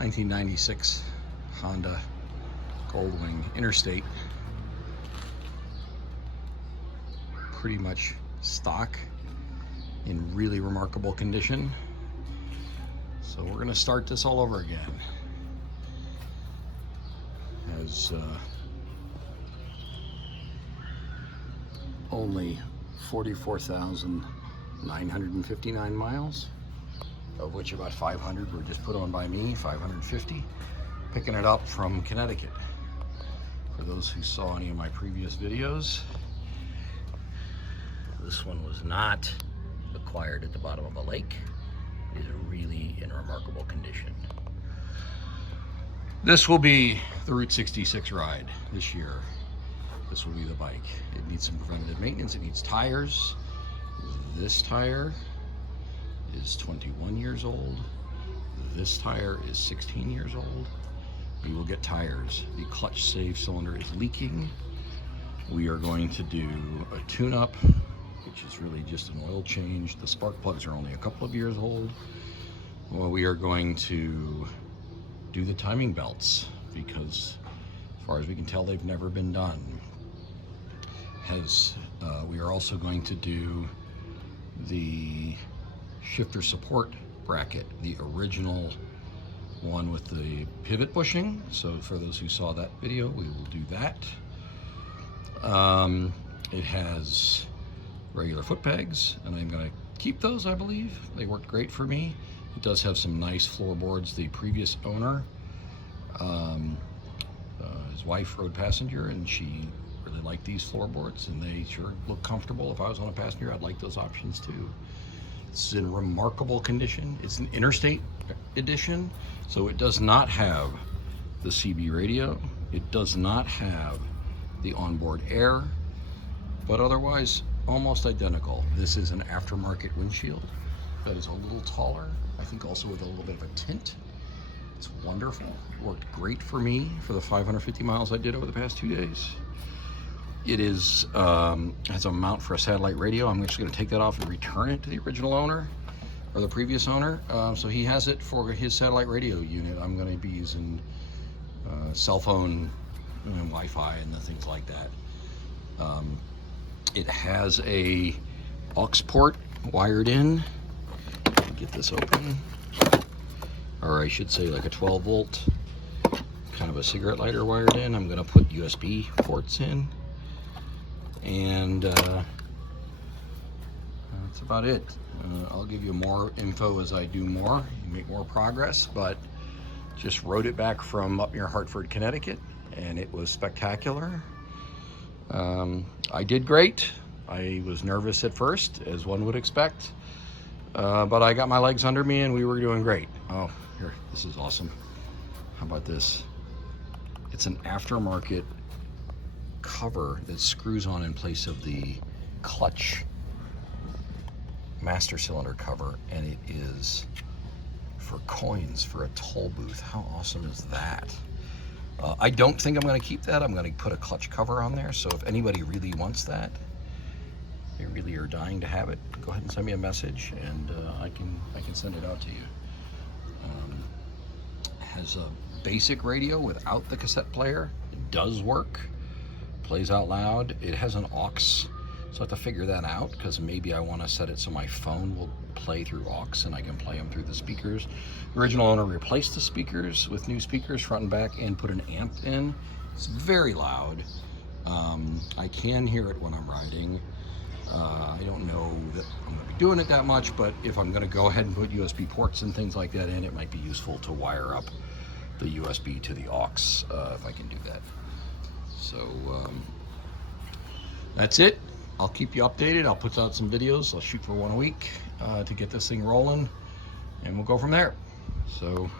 1996 Honda Goldwing Interstate. Pretty much stock, in really remarkable condition. So we're gonna start this all over again. Has only 44,959 miles, of which about 500 were just put on by me, 550. Picking it up from Connecticut. For those who saw any of my previous videos, this one was not acquired at the bottom of a lake. It is really in remarkable condition. This will be the Route 66 ride this year. This will be the bike. It needs some preventative maintenance. It needs tires. This tire is 21 years old. This tire is 16 years old. We will get tires. The clutch save cylinder is leaking. We are going to do a tune-up, which is really just an oil change. The spark plugs are only a couple of years old. Well, we are going to do the timing belts because, as far as we can tell, they've never been done. We are also going to do the shifter support bracket, the original one with the pivot bushing. So for those who saw that video, we will do that. It has regular foot pegs, and I'm going to keep those, I believe. They worked great for me. It does have some nice floorboards. The previous owner, his wife rode passenger, and she really liked these floorboards, and they sure look comfortable. If I was on a passenger, I'd like those options too. It's in remarkable condition. It's an Interstate edition, so it does not have the CB radio. It does not have the onboard air, but otherwise almost identical. This is an aftermarket windshield that is a little taller, I think also with a little bit of a tint. It's wonderful. It worked great for me for the 550 miles I did over the past 2 days. It is has a mount for a satellite radio. I'm just going to take that off and return it to the original owner, or the previous owner. So he has it for his satellite radio unit. I'm going to be using cell phone and Wi-Fi and the things like that. It has a aux port wired in. Get this open, or I should say like a 12 volt, kind of a cigarette lighter wired in. I'm going to put USB ports in. And that's about it. I'll give you more info as I do more, make more progress, but just rode it back from up near Hartford, Connecticut, and it was spectacular. I did great. I was nervous at first, as one would expect, but I got my legs under me and we were doing great. Oh, here, this is awesome. How about this? It's an aftermarket cover that screws on in place of the clutch master cylinder cover, and it is for coins for a toll booth. How awesome is that? I don't think I'm going to keep that. I'm going to put a clutch cover on there, so if anybody really wants that, they really are dying to have it, go ahead and send me a message, and I can send it out to you. It has a basic radio without the cassette player. It does work. Plays out loud. It has an aux, so I have to figure that out, because maybe I want to set it so my phone will play through aux and I can play them through the speakers. The original owner replaced the speakers with new speakers front and back and put an amp in. It's very loud. I can hear it when I'm riding. I don't know that I'm going to be doing it that much, but if I'm going to go ahead and put USB ports and things like that in, it might be useful to wire up the USB to the aux if I can do that. So that's it. I'll keep you updated. I'll put out some videos. I'll shoot for one a week to get this thing rolling, and we'll go from there. So